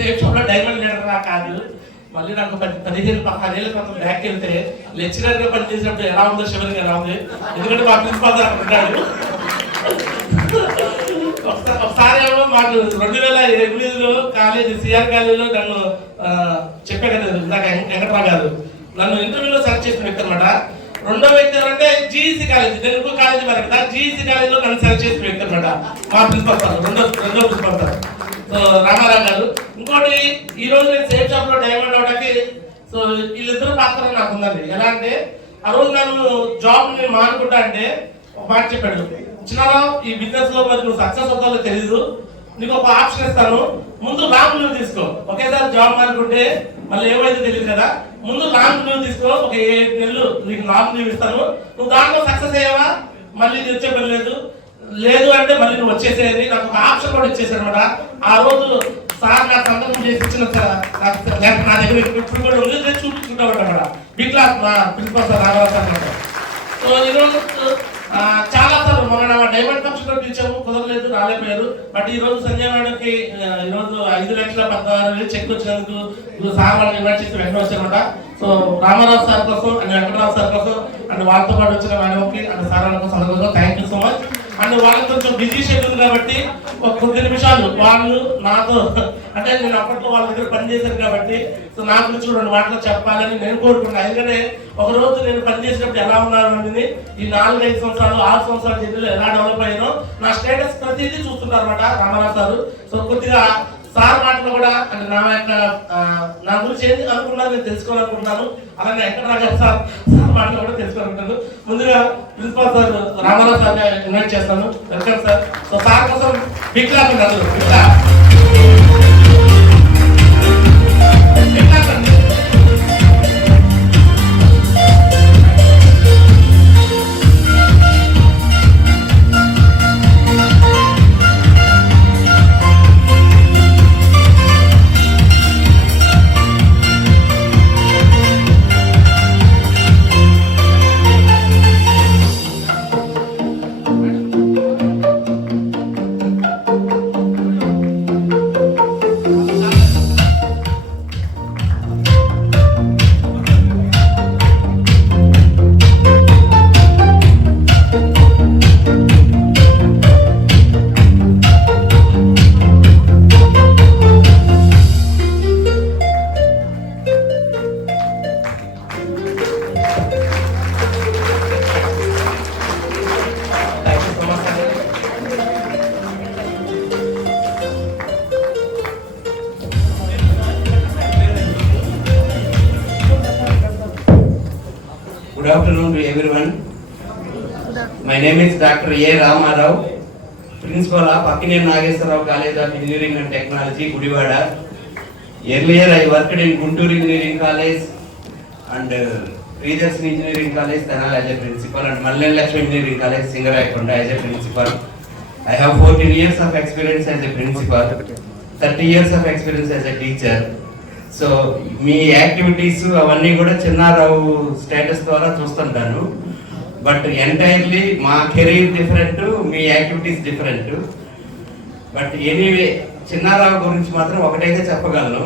Safe షాప్లో diamond లీడర్గా కాదు. మళ్ళీ నాకు 15-16 ఏళ్ళ క్రితం బ్యాక్ వెళ్తే లెక్చరర్గా పనిచేసినప్పుడు ఎలా ఉందో శివరికి ఎలా ఉంది, ఎందుకంటే మా ప్రిన్సిపాల్ సార్ ఉంటాడు. ఒకసారి ఏమో మాకు 2008లో కాలేజీ సిఆర్ కాలేజీలో నన్ను చెప్పే కదా ఇందాక వెంకట్రావు గారు నన్ను ఇంటర్వ్యూలో సెలెక్ట్ చేసిన వ్యక్తి అనమాట. రెండో వ్యక్తి ఎవరంటే జీఈసీ కాలేజీ, నేను ఇంకో కాలేజీ మరి కదా జీఈసీ కాలేజీలో నన్ను సెలెక్ట్ చేసిన వ్యక్తి అనమాట మా ప్రిన్సిపల్ సార్, రెండో ప్రిన్సిపల్ సార్ రామారావు గారు. ఇంకోటి ఈ రోజు నేను సేఫ్ షాప్ లో డైమండ్ అవడానికి సో వీళ్ళిద్దరు పాత్ర నాకు ఉందండి. ఎలా అంటే ఆ రోజు నన్ను జాబ్ నేను మానుకుంటా అంటే ఒక మాట చెప్పాడు, చిన్నారావు ఈ బిజినెస్ లో మరి నువ్వు సక్సెస్ అవుతావో తెలీదు, నీకు ఒక ఆప్షన్ ఇస్తాను, ముందు లాంగ్ లీవ్ తీసుకో. ఒకేసారి జాబ్ మానుకుంటే మళ్ళీ ఏమైతే తెలియదు కదా, ముందు లాంగ్ లీవ్ తీసుకో, ఒక 7 నెలలు నీకు లాంగ్ లీవ్ ఇస్తాను, నువ్వు దాంట్లో సక్సెస్ అయ్యావా మళ్ళీ తెచ్చే పని లేదు, లేదు అంటే మళ్ళీ నువ్వు వచ్చేసేది. నాకు ఒక ఆప్షన్ కూడా ఇచ్చేసాడు అనమాట. ఆ రోజు సార్ నాకు సంతకం చేసి ఇచ్చిన నా దగ్గర ఇప్పుడు కూడా ఉంది, చూపించుకుంటాడు అక్కడ బిగ్ క్లాస్ మా principal sir Raghava sir. So ఈరోజు చాలా సార్లు మొన్న డైమండ్ ఫంక్షన్ లో పిలిచాము, కుదరలేదు, రాలేకపోయారు. బట్ ఈ రోజు సంజయ్ మేడంకి ఈరోజు 5,16,000 చెక్ వచ్చినందుకు సార్ వాళ్ళని ఇన్వైట్ చేసి వెంటనే వచ్చారన్నమాట. సో రామారావు సార్ కోసం అండ్ వెంకటరావు సార్ కోసం అండ్ వాళ్ళతో పాటు వచ్చిన మేడంకి అండ్ సార్ వాళ్ళ కోసం thank you so much. And వాళ్ళకి కొంచెం బిజీ షెడ్యూల్ కాబట్టి ఒక కొద్ది నిమిషాలు వాళ్ళు నాతో అంటే నేను అప్పట్లో వాళ్ళ దగ్గర పనిచేశాను కాబట్టి సో నా గురించి 2 మాటలు చెప్పాలని నేను కోరుకున్నాను. ఎందుకంటే ఒక రోజు నేను పనిచేసినప్పుడు ఎలా ఉన్నాను అనేది ఈ 4-5 సంవత్సరాలు 6 సంవత్సరాల జర్నీలో ఎలా డెవలప్ అయ్యానో నా స్టేటస్ ప్రతిదీ చూస్తున్నారు అనమాట రామారావు సార్. సో కొద్దిగా సార్ మాటలు కూడా అంటే నా గురించి ఏంటి అనుకున్నాను నేను తెలుసుకోవాలనుకుంటున్నాను, అలాగే వెంకటరావు గారు సార్ మాటలు కూడా తెలుసుకోవాలనుకుంటాను. ముందుగా principal sir Ramarao sir invite చేస్తాను. Welcome sir. సో సార్ కోసం బిగ్ క్లాస్ ఉండదు, big class. Good afternoon to everyone. My name is Dr. A. Ramarao, Principal of Akine Nageswarrao College of Engineering and Technology, Gudivada. Earlier I worked in Guntur Engineering College and Priyadarshini Engineering College, Thanal as a principal, and Mallan Lakshmi Engineering College, Singarakonda as a principal. I have 14 years of experience as a principal, 30 years of experience as a teacher. So me activities అవన్నీ కూడా Chinnarao status ద్వారా చూస్తుంటాను. But entirely మా career different, me activities different. But anyway Chinnarao గురించి మాత్రం ఒకటైతే చెప్పగలను,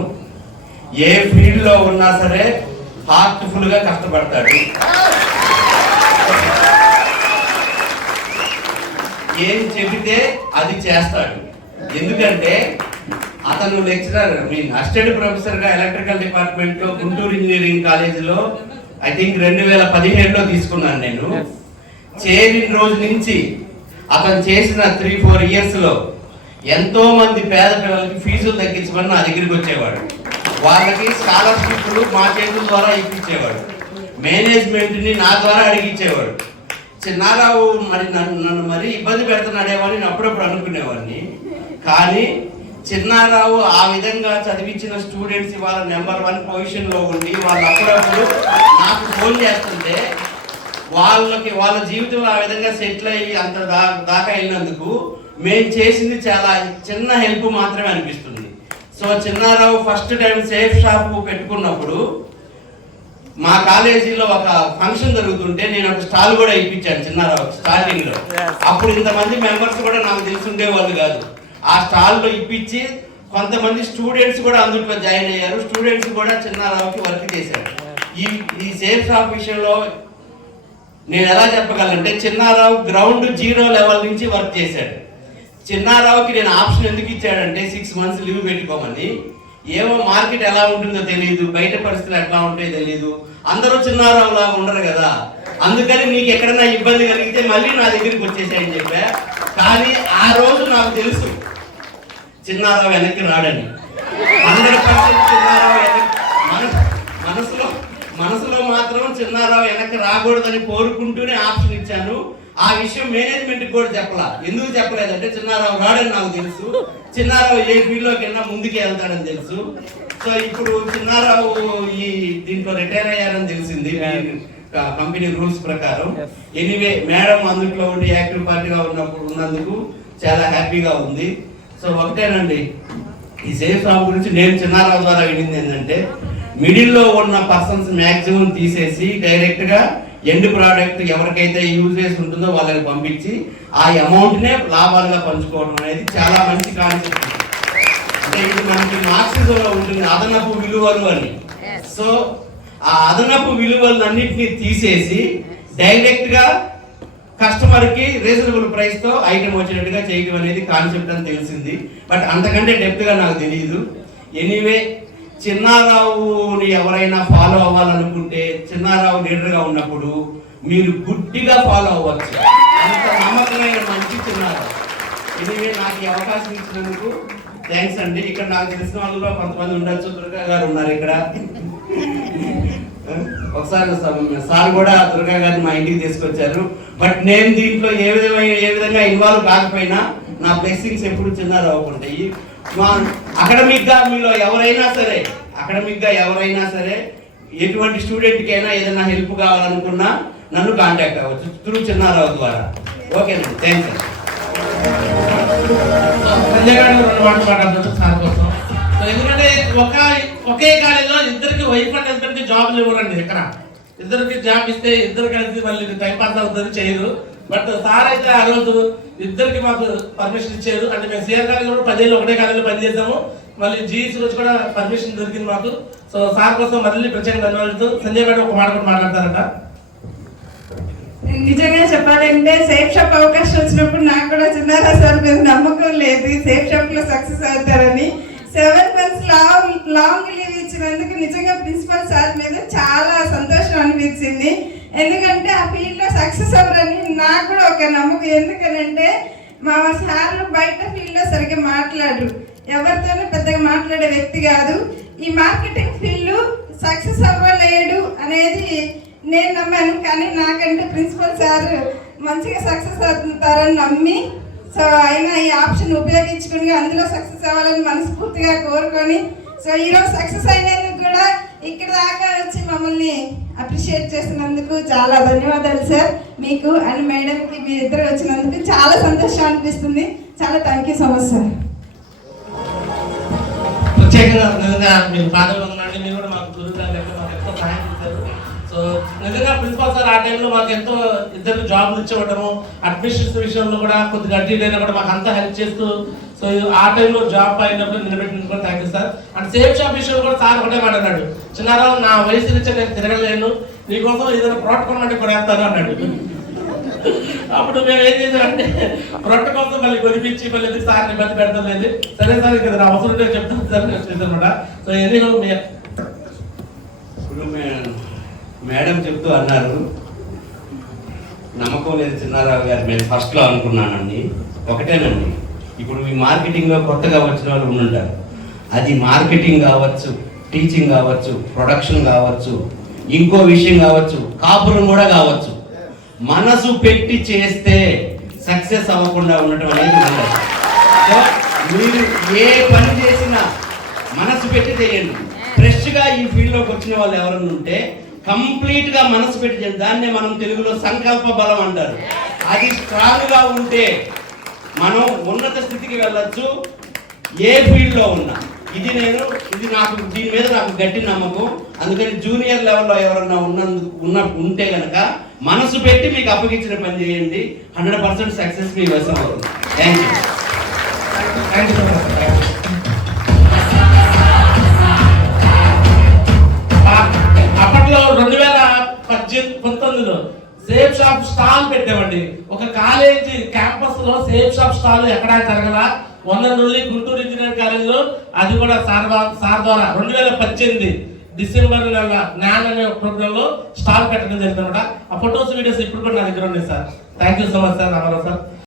ఏ ఫీల్డ్లో ఉన్నా సరే హార్ట్ఫుల్గా కష్టపడతాడు. ఏం చెబితే అది చేస్తాడు. ఎందుకంటే అతను లెక్చరర్ అసిస్టెంట్ ప్రొఫెసర్గా ఎలక్ట్రికల్ డిపార్ట్మెంట్లో గుంటూరు ఇంజనీరింగ్ కాలేజీలో ఐ థింక్ 2017లో తీసుకున్నాను నేను. చేరిన రోజు నుంచి అతను చేసిన 3-4 ఇయర్స్లో ఎంతో మంది పేద పిల్లలకి ఫీజులు తగ్గించమని నా దగ్గరికి వచ్చేవాడు. వాళ్ళకి స్కాలర్షిప్లు మా చేతుల ద్వారా ఇప్పించేవాడు, మేనేజ్మెంట్ని నా ద్వారా అడిగించేవాడు. చిన్నారావు మరి నన్ను మరి ఇబ్బంది పెడుతున్నాడేమో అని అప్పుడప్పుడు అనుకునేవాడిని. కానీ చిన్నారావు ఆ విధంగా చదివించిన స్టూడెంట్స్ ఇవాళ నెంబర్ 1 పొజిషన్లో ఉండి వాళ్ళు అప్పుడప్పుడు నాకు ఫోన్ చేస్తుంటే వాళ్ళ జీవితంలో ఆ విధంగా సెటిల్ అయ్యి అంత దాకా అయినందుకు మేము చేసింది చాలా చిన్న హెల్ప్ మాత్రమే అనిపిస్తుంది. So Chinnarao first time safe shop పెట్టుకున్నప్పుడు మా కాలేజీలో ఒక ఫంక్షన్ జరుగుతుంటే నేను ఒక స్టాల్ కూడా ఇప్పించాను చిన్నారావు స్టార్టింగ్ లో. అప్పుడు ఇంతమంది మెంబర్స్ కూడా నాకు తెలుసుండే వాళ్ళు కాదు. ఆ స్టాల్లో ఇప్పించి కొంతమంది స్టూడెంట్స్ కూడా అందులో జాయిన్ అయ్యారు. స్టూడెంట్స్ కూడా చిన్నారావుకి వర్క్ చేశారు. ఈ సేఫ్ షాప్ విషయంలో నేను ఎలా చెప్పగలంటే, చిన్నారావు గ్రౌండ్ 0 లెవెల్ నుంచి వర్క్ చేశాడు. చిన్నారావుకి నేను ఆప్షన్ ఎందుకు ఇచ్చాడంటే 6 months లీవ్ పెట్టుకోమని. ఏమో మార్కెట్ ఎలా ఉంటుందో తెలియదు, బయట పరిస్థితులు ఎట్లా ఉంటాయో తెలియదు, అందరూ చిన్నారావు లాగా ఉండరు కదా, అందుకని నీకు ఎక్కడైనా ఇబ్బంది కలిగితే మళ్ళీ నా దగ్గరికి వచ్చేసాయని చెప్పా. కానీ ఆ రోజు నాకు తెలుసు చిన్నారావు వెనక్కి రాడని. 100% చిన్నారావు మనసులో మాత్రం చిన్నారావు వెనక్కి రాకూడదని కోరుకుంటూనే ఆప్షన్ ఇచ్చాను. ఆ విషయం మేనేజ్మెంట్ కూడా చెప్పలా. ఎందుకు చెప్పలేదంటే చిన్నారావు రాడని నాకు తెలుసు, చిన్నారావు ఏ ఫీల్డ్లోకి వెళ్ళినా ముందుకే వెళ్తాడని తెలుసు. సో ఇప్పుడు చిన్నారావు ఈ దీంట్లో రిటైర్ అయ్యారని తెలిసింది కంపెనీ రూల్స్ ప్రకారం. ఎనీవే మేడం అందుట్లో ఉండి యాక్టివ్ పార్టీగా ఉన్నందుకు చాలా హ్యాపీగా ఉంది. సో ఒకటేనండి, ఈ సేఫ్ షాప్ గురించి నేను చిన్నారావు ద్వారా వినింది ఏంటంటే, మిడిల్లో ఉన్న పర్సన్స్ మ్యాక్సిమం తీసేసి డైరెక్ట్గా ఎండ్ ప్రోడక్ట్ ఎవరికైతే యూజెస్ ఉంటుందో వాళ్ళకి పంపించి ఆ అమౌంట్నే లాభాలుగా పంచుకోవడం అనేది చాలా మంచి కాన్సెప్ట్. అంటే ఇది మనకి మార్క్సిజంలో ఉంటుంది అదనపు విలువలు అని. సో ఆ అదనపు విలువలన్నింటినీ తీసేసి డైరెక్ట్గా కస్టమర్కి రీజనబుల్ ప్రైస్తో ఐటమ్ వచ్చేటట్టుగా చేయడం అనేది కాన్సెప్ట్ అని తెలిసింది. బట్ అంతకంటే డెప్త్గా నాకు తెలియదు. ఎనీవే చిన్నారావుని ఎవరైనా ఫాలో అవ్వాలనుకుంటే చిన్నారావు లీడర్గా ఉన్నప్పుడు మీరు గుడ్డిగా ఫాలో అవ్వచ్చు. అంత నమ్మకమైన మంచి చిన్నారావు. ఎనీవే నాకు ఈ అవకాశం ఇచ్చినందుకు థ్యాంక్స్ అండి. ఇక్కడ నాకు తెలిసిన వాళ్ళలో కొంతమంది ఉండొచ్చు. దుర్గా గారు ఉన్నారు ఇక్కడ. ఒకసారి సార్ కూడా దుర్గా గారిని మా ఇంటికి తీసుకొచ్చారు. బట్ నేను దీంట్లో ఏ విధంగా ఇన్వాల్వ్ కాకపోయినా నా బ్లెస్సింగ్స్ ఎప్పుడు చిన్నారావు ఉంటాయి. అకాడమిక్ గా మీలో ఎవరైనా సరే ఎటువంటి స్టూడెంట్కి అయినా ఏదైనా హెల్ప్ కావాలనుకున్నా నన్ను కాంటాక్ట్ అవ్వచ్చు త్రూ చిన్నారావు ద్వారా. ఓకేనండి, థ్యాంక్స్ అండి. సంజయ్ గారు 2 మాటలు మాట్లాడుతున్నారు సార్ కోసం. సో ఎందుకంటే ఒకే కాలేజీలో ఇద్దరికి వైఫ్ అండ్ హస్బెండ్కి జాబ్లు ఇవ్వరండి. ఎక్కడ ఇద్దరికి జాబ్ ఇస్తే ఇద్దరు కలిసి మళ్ళీ టైం పాస్ అవుతుంది చేయరు. బట్ సార్ అయితే ఆ రోజు ఇద్దరికి మాకు పర్మిషన్ ఇచ్చారు. అంటే మేము సిఆర్ కాలేజీలో 10 ఏళ్ళు ఒకటే కాలేజీలో పనిచేసాము. మళ్ళీ జీఈసీ రోజు కూడా పర్మిషన్ దొరికింది మాకు. సో సార్ కోసం మళ్ళీ ప్రత్యేక ధన్యవాదాలు. సంజయ్ గారు ఒక మాట కూడా మాట్లాడతారంట. నిజంగా చెప్పాలంటే సేఫ్ షాప్ అవకాశం వచ్చినప్పుడు నాకు కూడా చిన్నారావు సార్ మీద నమ్మకం లేదు సేఫ్ షాప్ లో సక్సెస్ అవుతారని. 7 months లాంగ్ లీవ్ ఇచ్చినందుకు నిజంగా ప్రిన్సిపల్ సార్ మీద చాలా సంతోషం అనిపించింది. ఎందుకంటే ఆ ఫీల్డ్ లో సక్సెస్ అవ్వరని నాకు కూడా ఒక నమ్మకం. ఎందుకనంటే మా సార్ బయట ఫీల్డ్ లో సరిగ్గా మాట్లాడరు, ఎవరితోనూ పెద్దగా మాట్లాడే వ్యక్తి కాదు. ఈ మార్కెటింగ్ ఫీల్డ్ సక్సెస్ అవ్వలేడు అనేది నేను నమ్మాను. కానీ నాకంటే ప్రిన్సిపల్ సార్ మంచిగా సక్సెస్ అవుతారని నమ్మి సో అయినా ఈ ఆప్షన్ ఉపయోగించుకుని అందులో సక్సెస్ అవ్వాలని మనస్ఫూర్తిగా కోరుకొని సో ఈరోజు సక్సెస్ అయినందుకు కూడా ఇక్కడ దాకా వచ్చి మమ్మల్ని అప్రిషియేట్ చేసినందుకు చాలా ధన్యవాదాలు సార్. మీకు అండ్ మేడంకి మీ ఇద్దరు వచ్చినందుకు చాలా సంతోషం అనిపిస్తుంది. చాలా thank you so much sir. ప్రత్యేకంగా మీరు పాటలు ఉండండి. మీరు కూడా మాకు గురువుగా మాకు ఎంతో సహాయం చేశారు. సో నిజంగా ప్రిన్సిపాల్ సార్ ఆ టైంలో మాకు ఎంతో ఇద్దరు జాబ్లు ఇచ్చేవడము, అడ్మిషన్స్ విషయంలో కూడా కొద్దిగా అడ్జీట్ అయినా కూడా మాకు అంతా హెల్ప్ చేస్తూ సో ఆ టైంలో జాబ్ అయినప్పుడు నిలబెట్టినందుకు కూడా thank you sir. And safe shop విషయంలో కూడా సార్ ఒకటే మాట అన్నాడు, చిన్నారావు నా వయసు నుంచి నేను తిరగలేను, నీకోసం ఏదైనా ప్రోడక్ట్ కొనమంటే కొనేస్తాను అన్నాడు. అప్పుడు మేము ఏం చేసామంటే ప్రోడక్ట్ కోసం మళ్ళీ కొనిపించి మళ్ళీ ఎందుకు సార్ ఇబ్బంది పెడతాం లేదు, సరే సార్ ఇక్కడ అవసరం ఉంటే చెప్తాను సార్ చేశానమాట. సో ఎనీహౌ మేడం చెప్తూ అన్నారు నమ్మకం లేదు చిన్నారావు గారు నేను ఫస్ట్లో అనుకున్నానండి. ఒకటేనండి, ఇప్పుడు ఈ మార్కెటింగ్లో కొత్తగా వచ్చిన వాళ్ళు ఉండుంటారు. అది మార్కెటింగ్ కావచ్చు, టీచింగ్ కావచ్చు, ప్రొడక్షన్ కావచ్చు, ఇంకో విషయం కావచ్చు, కాపురం కూడా కావచ్చు. మనసు పెట్టి చేస్తే సక్సెస్ అవ్వకుండా ఉండటం అనేది ఉండదు. సో మీరు ఏ పని చేసినా మనసు పెట్టి చేయండి. ఫ్రెష్గా ఈ ఫీల్డ్లోకి వచ్చిన వాళ్ళు ఎవరైనా ఉంటే కంప్లీట్గా మనసు పెట్టి చేయండి. దాన్నే మనం తెలుగులో సంకల్ప బలం అంటారు. అది స్ట్రాంగ్గా ఉంటే మనం ఉన్నత స్థితికి వెళ్ళొచ్చు ఏ ఫీల్డ్లో ఉన్నా. ఇది నాకు దీని మీద నాకు గట్టి నమ్మకం. అందుకని జూనియర్ లెవెల్లో ఎవరన్నా ఉంటే కనుక మనసు పెట్టి మీకు అప్పగించిన పని చేయండి. 100% సక్సెస్ మీ వశం అవుతుంది. Thank you. 2019లో సేఫ్ షాప్ స్టాల్ పెట్టామండి. ఒక కాలేజీ క్యాంపస్ లో సేఫ్ షాప్ స్టాల్ ఎక్కడా జరగల. 100 రోజులు గుంటూరు ఇంజనీరింగ్ కాలేజీలో అది కూడా సార్ ద్వారా 2018 డిసెంబర్ నెల జ్ఞాన్ అనే ప్రోగ్రామ్ లో స్టాల్ పెట్టడం జరిగింది అనమాట. ఆ ఫొటోస్ వీడియోస్ ఇప్పుడు కూడా నా దగ్గర ఉన్నాయి sir. Thank you so much sir, Ramarao sir.